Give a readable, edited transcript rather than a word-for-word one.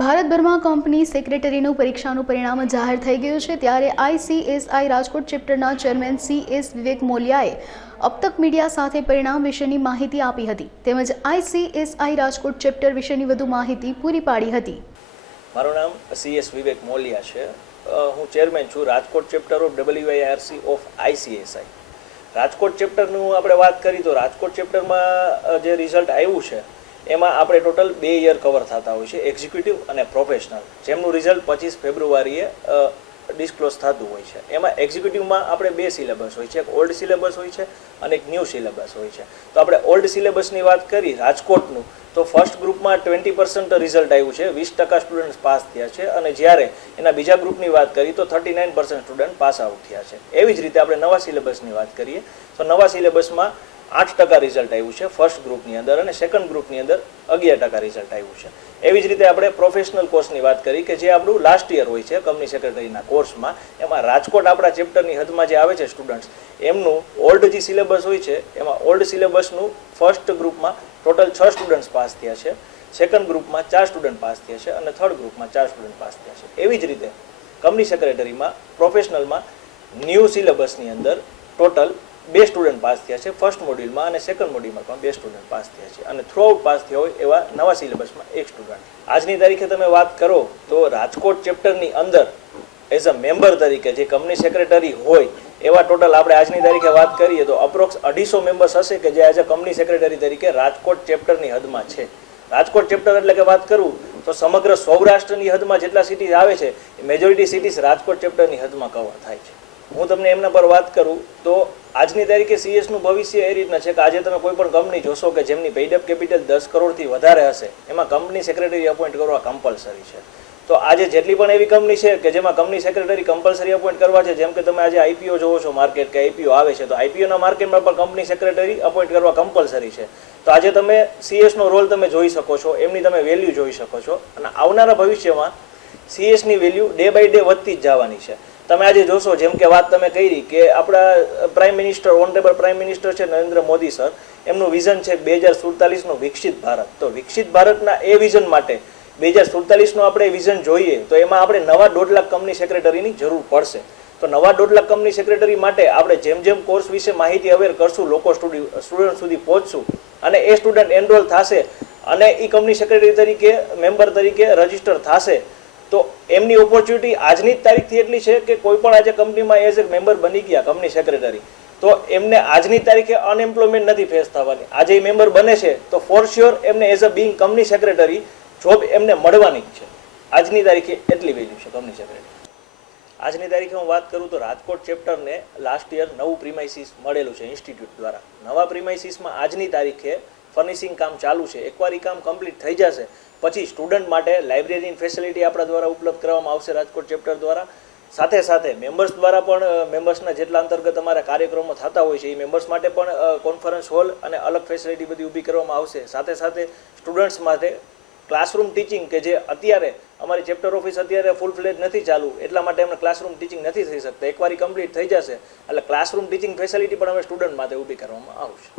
ભારતભરમાં કંપની સેક્રેટરીનું પરીક્ષાનું પરિણામ જાહેર થઈ ગયું છે ત્યારે આઈસીએસઆઈ રાજકોટ ચેપ્ટરના ચેરમેન CS વિવેક મોલિયાએ अब तक मीडिया સાથે પરિણામ વિશેની માહિતી આપી હતી તેમજ આઈસીએસઆઈ રાજકોટ ચેપ્ટર વિશેની વધુ માહિતી પૂરી પાડી હતી। મારું નામ CS વિવેક મોલિયા છે। હું ચેરમેન છું Rajkot chapter of WIRC of ICSI। Rajkot ચેપ્ટરનું આપણે વાત કરી તો રાજકોટ ચેપ્ટરમાં જે રિઝલ્ટ આવ્યું છે એમાં આપણે ટોટલ 2 યર કવર થતા હોય છે, એક્ઝિક્યુટિવ અને પ્રોફેશનલ, જેમનું રિઝલ્ટ 25 ફેબ્રુઆરીએ ડિસ્ક્લોઝ થતું હોય છે। એમાં એક્ઝિક્યુટિવમાં આપણે 2 સિલેબસ હોય છે, એક ઓલ્ડ સિલેબસ હોય છે અને એક ન્યૂ સિલેબસ હોય છે। તો આપણે ઓલ્ડ સિલેબસની વાત કરી રાજકોટનું તો ફર્સ્ટ ગ્રુપમાં 20% રિઝલ્ટ આવ્યું છે, 20% સ્ટુડન્ટ્સ પાસ થયા છે અને જ્યારે એના બીજા ગ્રુપની વાત કરી તો 39% સ્ટુડન્ટ પાસ આઉટ થયા છે। એવી જ રીતે આપણે નવા સિલેબસની વાત કરીએ તો નવા સિલેબસમાં 8% રિઝલ્ટ આવ્યું છે ફર્સ્ટ ગ્રુપની અંદર અને સેકન્ડ ગ્રુપની અંદર 11% રિઝલ્ટ આવ્યું છે। એવી જ રીતે આપણે પ્રોફેશનલ કોર્સની વાત કરી કે જે આપણું લાસ્ટ યર હોય છે કંપની સેક્રેટરીના કોર્સમાં, એમાં રાજકોટ આપણા ચેપ્ટરની હદમાં જે આવે છે સ્ટુડન્ટ્સ એમનું ઓલ્ડ જે સિલેબસ હોય છે એમાં ઓલ્ડ સિલેબસનું ફર્સ્ટ ગ્રુપમાં ટોટલ 6 સ્ટુડન્ટ્સ પાસ થયા છે, સેકન્ડ ગ્રુપમાં 4 સ્ટુડન્ટ પાસ થયા છે અને થર્ડ ગ્રુપમાં 4 સ્ટુડન્ટ પાસ થયા છે। એવી જ રીતે કંપની સેક્રેટરીમાં પ્રોફેશનલમાં ન્યૂ સિલેબસની અંદર ટોટલ 2 સ્ટુડન્ટ પાસ થયા છે, ફર્સ્ટ મોડ્યુલમાં અને સેકન્ડ મોડ્યુલમાં પણ 2 સ્ટુડન્ટ પાસ થયા છે અને થ્રુઆઉટ પાસ થયા હોય એવા નવા સિલેબસમાં 1 સ્ટુડન્ટ। આજની તારીખે તમે વાત કરો તો રાજકોટ ચેપ્ટરની અંદર એઝ અ મેમ્બર તરીકે જે કંપની સેક્રેટરી હોય એવા ટોટલ આપણે આજની તારીખે વાત કરીએ તો અપ્રોક્સ 250 મેમ્બર્સ હશે કે જે આજે કંપની સેક્રેટરી તરીકે રાજકોટ ચેપ્ટરની હદમાં છે। રાજકોટ ચેપ્ટર એટલે કે વાત કરું તો સમગ્ર સૌરાષ્ટ્રની હદમાં જેટલા સિટીઝ આવે છે એ મેજોરિટી સિટીઝ રાજકોટ ચેપ્ટરની હદમાં કવર થાય છે। હું તમને એમના પર વાત કરું તો આજની તારીખે CS નું ભવિષ્ય એ રીતના છે કે આજે તમે કોઈ પણ કંપની જોશો કે જેમની પેઇડ-અપ કેપિટલ 10 કરોડથી વધારે હશે એમાં કંપની સેક્રેટરી અપોઇન્ટ કરવા કમ્પલસરી છે। તો આજે જેટલી પણ એવી કંપની છે કે જેમાં કંપની સેક્રેટરી કમ્પલસરી અપોઇન્ટ કરવા છે, જેમ કે તમે આજે IPO જોવો છો માર્કેટ કે IPO આવે છે તો IPOના માર્કેટમાં પણ કંપની સેક્રેટરી અપોઇન્ટ કરવા કમ્પલસરી છે। તો આજે તમે CS નો રોલ તમે જોઈ શકો છો, એમની તમે વેલ્યુ જોઈ શકો છો અને આવનારા ભવિષ્યમાં CS ની વેલ્યુ ડે બાય ડે વધતી જ જવાની છે। તમે આજે જોશો જેમ કે વાત તમે કરી કે આપણા prime minister honourable prime minister છે નરેન્દ્ર મોદી સર, એમનું વિઝન છે 2047નું વિકસિત ભારત। તો વિકસિત ભારતના એ વિઝન માટે 2047નું આપણે વિઝન જોઈએ તો એમાં આપણે નવા 1.5 લાખ કંપની સેક્રેટરીની જરૂર પડશે। તો નવા 1.5 લાખ કંપની સેક્રેટરી માટે આપણે જેમ જેમ કોર્સ વિશે માહિતી અવેર કરશું, લોકો સ્ટુડન્ટ સુધી પહોંચશું અને એ સ્ટુડન્ટ એનરોલ થશે અને એ કંપની સેક્રેટરી તરીકે મેમ્બર તરીકે રજીસ્ટર થશે તો એમની ઓપોર્ચ્યુનિટી આજની જ તારીખથી એટલી છે કે કોઈ પણ આજે કંપનીમાં એઝ એક મેમ્બર બની ગયા કંપની સેક્રેટરી તો એમને આજની તારીખે અનએમ્પ્લોયમેન્ટ નથી ફેસ થવાની। આજે એ મેમ્બર બને છે તો ફોર શ્યોર એમને as a Bing company secretary job એમને મળવાની જ છે। આજની તારીખે એટલી વેલ્યુ છે કંપની સેક્રેટરી। આજની તારીખે હું વાત કરું તો રાજકોટ ચેપ્ટરને લાસ્ટ યર નવું પ્રીમાઇસીસ મળેલું છે ઇન્સ્ટિટ્યૂટ દ્વારા। નવા પ્રીમાઇસીસમાં આજની તારીખે ફર્નિશિંગ કામ ચાલુ છે। એકવાર એ કામ કમ્પ્લીટ થઈ જશે પછી સ્ટુડન્ટ માટે લાઇબ્રેરીની ફેસિલિટી આપણા દ્વારા ઉપલબ્ધ કરવામાં આવશે રાજકોટ ચેપ્ટર દ્વારા। સાથે સાથે મેમ્બર્સ દ્વારા પણ મેમ્બર્સના જેટલા અંતર્ગત અમારા કાર્યક્રમો થતા હોય છે એ મેમ્બર્સ માટે પણ કોન્ફરન્સ હોલ અને અલગ ફેસિલિટી બધી ઊભી કરવામાં આવશે। સાથે સાથે સ્ટુડન્ટ્સ માટે ક્લાસરૂમ ટીચિંગ કે જે અત્યારે અમારી ચેપ્ટર ઓફિસ અત્યારે ફૂલ ફ્લેજ નથી ચાલુ એટલા માટે અમને ક્લાસરૂમ ટીચિંગ નથી થઈ શકતા, એકવાર કમ્પ્લીટ થઈ જશે એટલે ક્લાસરૂમ ટીચિંગ ફેસિલિટી પણ અમે સ્ટુડન્ટ માટે ઊભી કરવામાં આવશે।